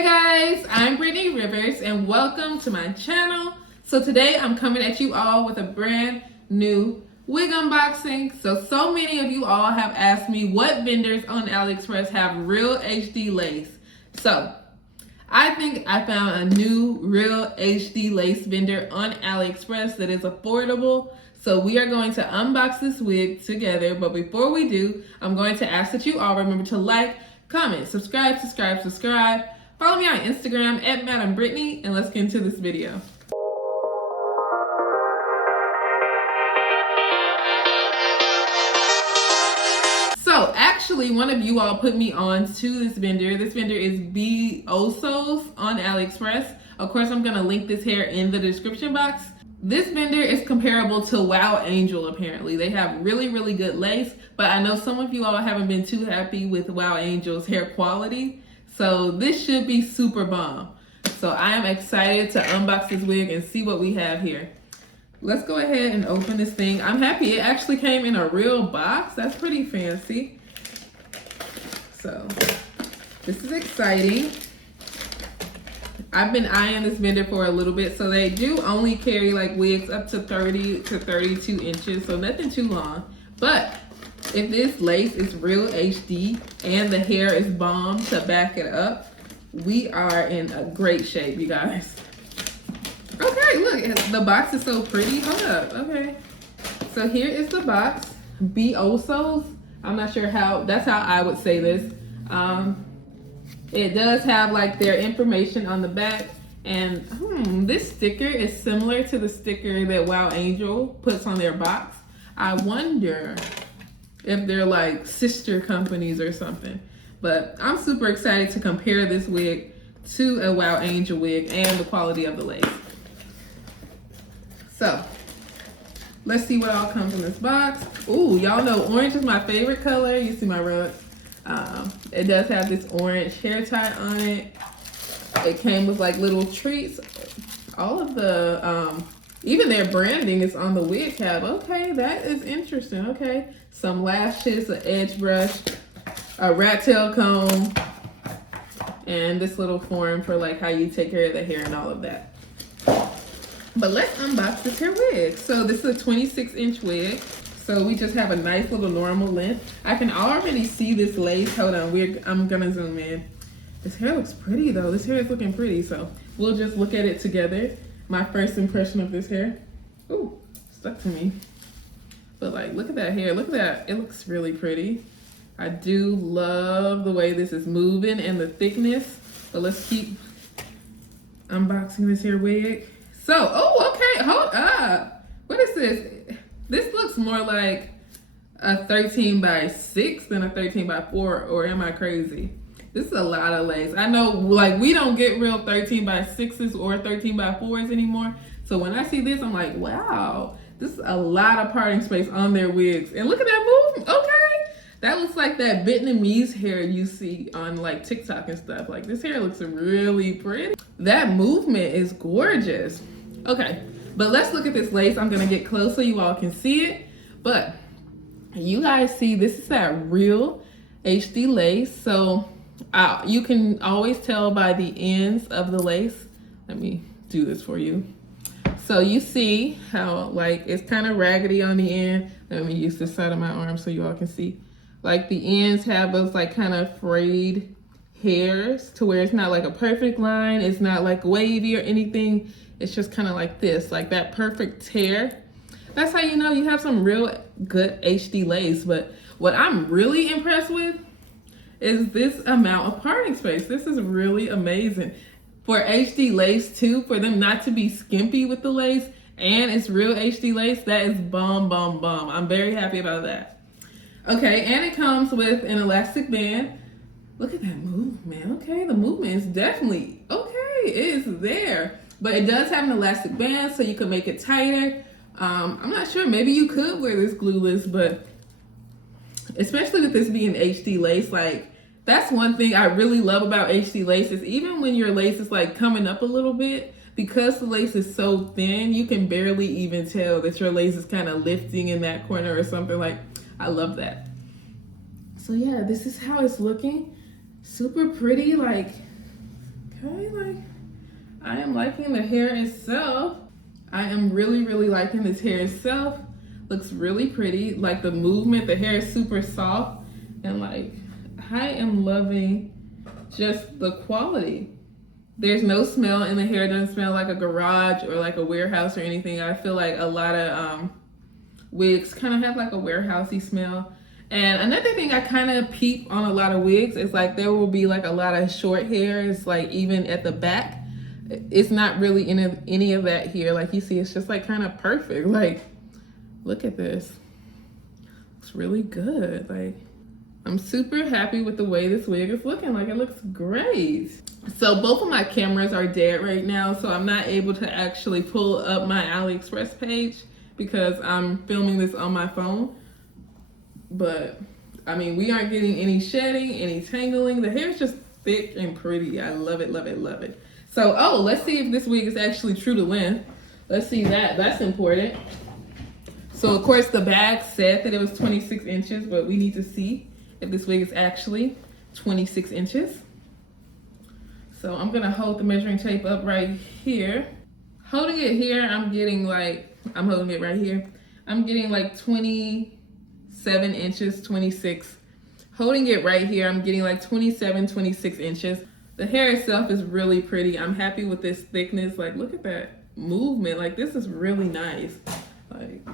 Hey guys, I'm Brittany Rivers and welcome to my channel. So today I'm coming at you all with a brand new wig unboxing. So many of you all have asked me what vendors on AliExpress have real HD lace. So I think I found a new real HD lace vendor on AliExpress that is affordable. So we are going to unbox this wig together. But before we do, I'm going to ask that you all remember to like, comment, subscribe. Follow me on Instagram at Madam Brittany, and let's get into this video. So actually, one of you all put me on to this vendor. This vendor is BEEOS on AliExpress. Of course, I'm gonna link this here in the description box. This vendor is comparable to Wow Angel, apparently. They have really good lace, but I know some of you all haven't been too happy with Wow Angel's hair quality. So this should be super bomb. So I am excited to unbox this wig and see what we have here. Let's go ahead and open this thing. I'm happy it actually came in a real box. That's pretty fancy. So this is exciting. I've been eyeing this vendor for a little bit. So they do only carry like wigs up to 30 to 32 inches. So nothing too long. But if this lace is real HD and the hair is bomb to back it up, we are in a great shape, you guys. Okay, look, the box is so pretty. Hold up, okay. So here is the box, BEEOS. I'm not sure that's how I would say this. It does have like their information on the back, and this sticker is similar to the sticker that Wow Angel puts on their box. I wonder if they're like sister companies or something. But I'm super excited to compare this wig to a Wow Angel wig and the quality of the lace. So let's see what all comes in this box. Ooh, y'all know orange is my favorite color. You see my rug. It does have this orange hair tie on it. It came with like little treats. All of the even their branding is on the wig tab. Okay, that is interesting. Okay, some lashes, an edge brush, a rat tail comb, and this little form for like how you take care of the hair and all of that. But let's unbox this hair wig. So this is a 26-inch wig. So we just have a nice little normal length. I can already see this lace. Hold on, I'm gonna zoom in. This hair looks pretty though. This hair is looking pretty. So we'll just look at it together. My first impression of this hair. Ooh, stuck to me. But like, look at that hair. Look at that. It looks really pretty. I do love the way this is moving and the thickness. But let's keep unboxing this hair wig. So, oh, okay, hold up. What is this? This looks more like a 13 by 6 than a 13 by 4, or am I crazy? This is a lot of lace. I know like we don't get real 13 by 6s or 13 by 4s anymore. So when I see this, I'm like, wow, this is a lot of parting space on their wigs. And look at that movement, okay. That looks like that Vietnamese hair you see on like TikTok and stuff. Like this hair looks really pretty. That movement is gorgeous. Okay, but let's look at this lace. I'm gonna get close so you all can see it. But you guys see, this is that real HD lace. So you can always tell by the ends of the lace. Let me do this for you. So you see how like it's kind of raggedy on the end. Let me use this side of my arm so you all can see. Like the ends have those like kind of frayed hairs to where it's not like a perfect line. It's not like wavy or anything. It's just kind of like this, like that perfect tear. That's how you know you have some real good HD lace. But what I'm really impressed with is this amount of parting space. This is really amazing. For HD lace too, for them not to be skimpy with the lace and it's real HD lace, that is bomb. I'm very happy about that. Okay, and it comes with an elastic band. Look at that movement. Okay, the movement is definitely, okay, it is there. But it does have an elastic band so you can make it tighter. I'm not sure, maybe you could wear this glueless, but especially with this being HD lace, like that's one thing I really love about HD lace is even when your lace is like coming up a little bit, because the lace is so thin, you can barely even tell that your lace is kind of lifting in that corner or something. Like, I love that. So yeah, this is how it's looking. Super pretty, like I am liking the hair itself. I am really, really liking this hair itself. Looks really pretty. Like the movement, the hair is super soft. And like, I am loving just the quality. There's no smell in the hair. It doesn't smell like a garage or like a warehouse or anything. I feel like a lot of wigs kind of have like a warehousey smell. And another thing I kind of peep on a lot of wigs is like there will be like a lot of short hairs, like even at the back. It's not really any of that here. Like you see, it's just like kind of perfect. Like, look at this. It's really good. Like, I'm super happy with the way this wig is looking. Like, it looks great. So both of my cameras are dead right now, so I'm not able to actually pull up my AliExpress page because I'm filming this on my phone. But I mean, we aren't getting any shedding, any tangling. The hair's just thick and pretty. I love it, love it, love it. So, oh, let's see if this wig is actually true to length. Let's see that. That's important. So, of course, the bag said that it was 26 inches, but we need to see if this wig is actually 26 inches. So, I'm going to hold the measuring tape up right here. Holding it here, I'm holding it right here. I'm getting like 27 inches, 26. Holding it right here, I'm getting like 27, 26 inches. The hair itself is really pretty. I'm happy with this thickness. Like, look at that movement. Like, this is really nice. Like,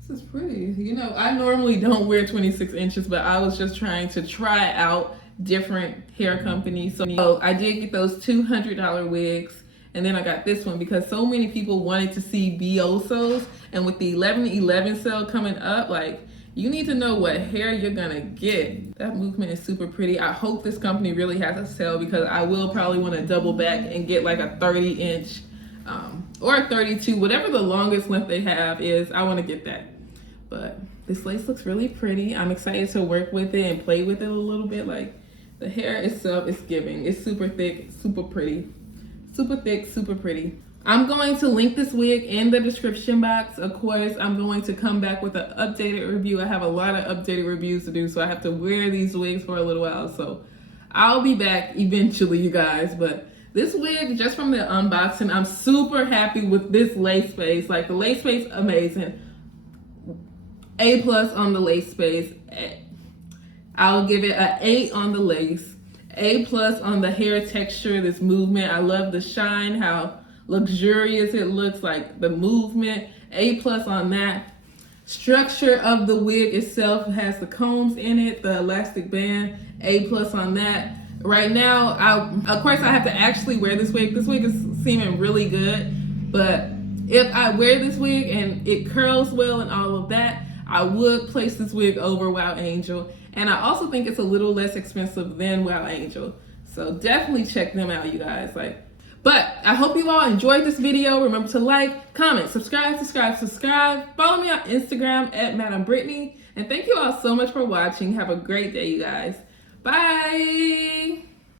this is pretty. You know, I normally don't wear 26 inches, but I was just trying to try out different hair companies. So I did get those $200 wigs. And then I got this one because so many people wanted to see BEEOS. And with the 11/11 sale coming up, like, you need to know what hair you're gonna get. That movement is super pretty. I hope this company really has a sale because I will probably want to double back and get like a 30-inch or a 32, whatever the longest length they have is. I want to get that. But this lace looks really pretty. I'm excited to work with it and play with it a little bit. Like, the hair itself is giving. It's super thick, super pretty. Super thick, super pretty. I'm going to link this wig in the description box. Of course, I'm going to come back with an updated review. I have a lot of updated reviews to do, so I have to wear these wigs for a little while. So I'll be back eventually, you guys. But this wig, just from the unboxing, I'm super happy with this lace space. Like, the lace space, amazing. A+ on the lace space. I'll give it an 8 on the lace. A+ on the hair texture, this movement. I love the shine, how luxurious it looks, like the movement. A+ on that. Structure of the wig itself has the combs in it, the elastic band. A+ on that. Right now, of course I have to actually wear this wig. This wig is seeming really good, but if I wear this wig and it curls well and all of that, I would place this wig over Wild Angel. And I also think it's a little less expensive than Wild Angel. So definitely check them out, you guys. But I hope you all enjoyed this video. Remember to like, comment, subscribe. Follow me on Instagram at Madam Brittany. And thank you all so much for watching. Have a great day, you guys. Bye.